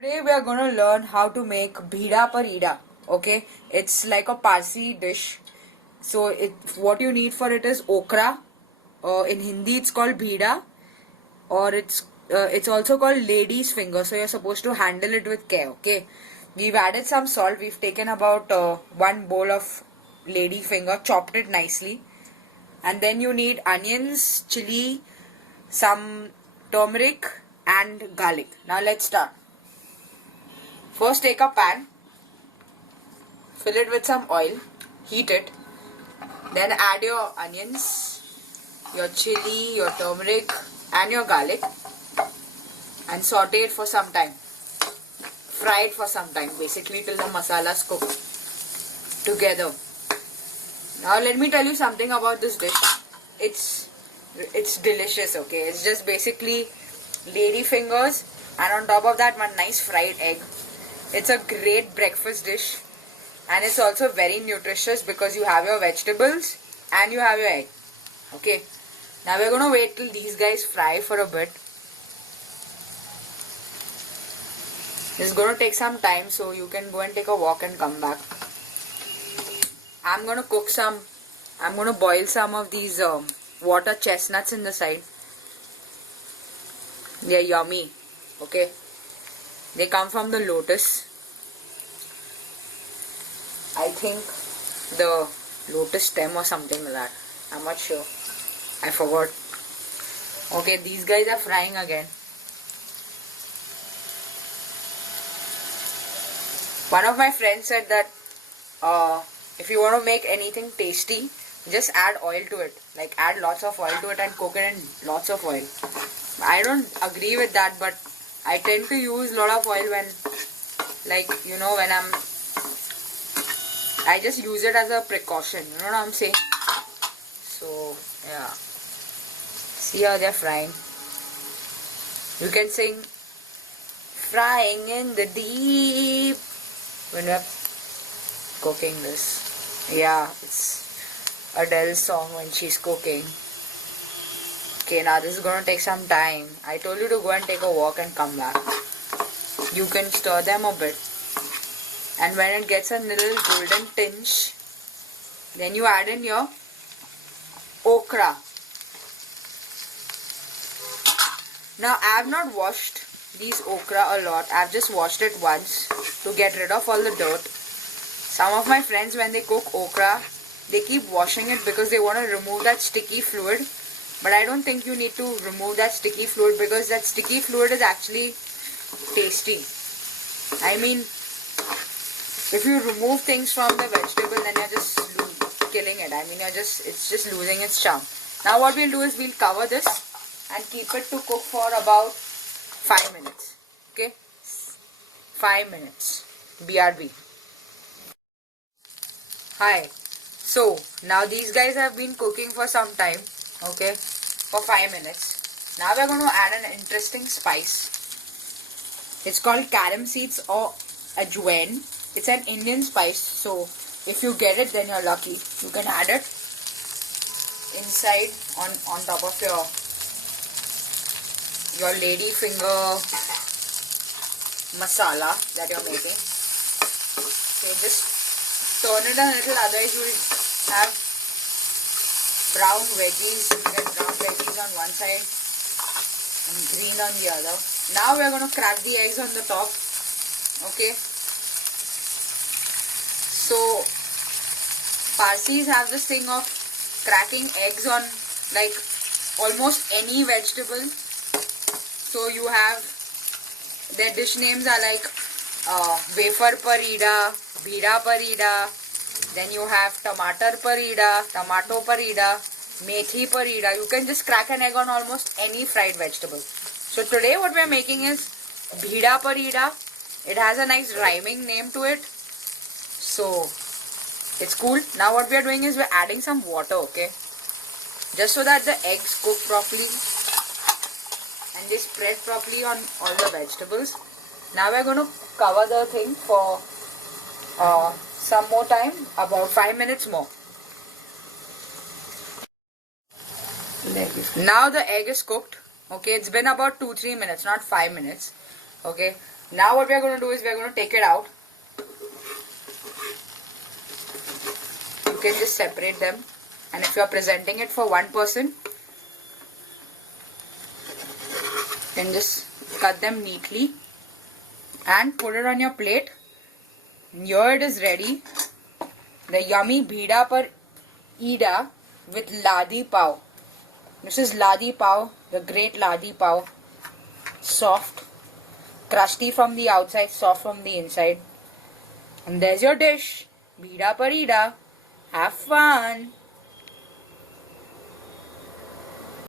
Today we are going to learn how to make bhida parida. Okay, it's like a Parsi dish. So what you need for it is okra. In Hindi it's called bhida, or it's also called lady's finger. So you're supposed to handle it with care. Okay, we've added some salt. We've taken about one bowl of lady finger, chopped it nicely, and then you need onions, chili, some turmeric, and garlic. Now let's start. First take a pan, fill it with some oil, heat it, then add your onions, your chili, your turmeric and your garlic and saute it for some time. Fry it for some time, basically till the masalas cook together. Now let me tell you something about this dish. It's delicious, okay? It's just basically lady fingers and on top of that one nice fried egg. It's a great breakfast dish and it's also very nutritious because you have your vegetables and you have your egg. Okay, now we're gonna wait till these guys fry for a bit. It's gonna take some time, so you can go and take a walk and come back. I'm gonna boil some of these water chestnuts in the side. They're yummy. Okay, they come from the lotus. I think the lotus stem or something like that. I'm not sure. I forgot. Okay, these guys are frying again. One of my friends said that if you want to make anything tasty, just add oil to it. Like add lots of oil to it and cook it in lots of oil. I don't agree with that, but I tend to use a lot of oil when, like, you know, when I just use it as a precaution. You know what I'm saying? So, yeah. See how they're frying. You can sing "Frying in the Deep" when we're cooking this. Yeah, it's Adele's song when she's cooking. Okay, now this is gonna take some time. I told you to go and take a walk and come back. You can stir them a bit. And when it gets a little golden tinge, then you add in your okra. Now I have not washed these okra a lot. I have just washed it once to get rid of all the dirt. Some of my friends, when they cook okra, they keep washing it because they want to remove that sticky fluid. But I don't think you need to remove that sticky fluid because that sticky fluid is actually tasty. I mean, if you remove things from the vegetable, then you're just killing it. I mean, it's just losing its charm. Now what we'll do is we'll cover this and keep it to cook for about 5 minutes. Okay? 5 minutes. BRB. Hi. So, now these guys have been cooking for some time. Okay? For 5 minutes. Now we're going to add an interesting spice. It's called carom seeds or ajwain. It's an Indian spice, so if you get it, then you're lucky. You can add it inside on top of your lady finger masala that you're making. Okay, just turn it a little, otherwise you will have brown veggies. You get brown veggies on one side and green on the other. Now we're going to crack the eggs on the top. Okay. So, Parsis have this thing of cracking eggs on like almost any vegetable. So you have, their dish names are like wafer parida, bhida parida, then you have tomato parida, methi parida. You can just crack an egg on almost any fried vegetable. So today what we are making is bhida parida. It has a nice rhyming name to it. So, it's cool. Now what we are doing is we're adding some water, okay? Just so that the eggs cook properly and they spread properly on all the vegetables. Now we're going to cover the thing for some more time, about 5 minutes more. Now the egg is cooked. Okay, it's been about 2-3 minutes, not 5 minutes. Okay, now what we are going to do is we are going to take it out. You can just separate them, and if you are presenting it for one person, you can just cut them neatly and put it on your plate. Here it is ready. The yummy bhida par ida with ladi pav. This is ladi pav, the great ladi pav. Soft, crusty from the outside, soft from the inside. And there's your dish, bhida par ida. Have fun.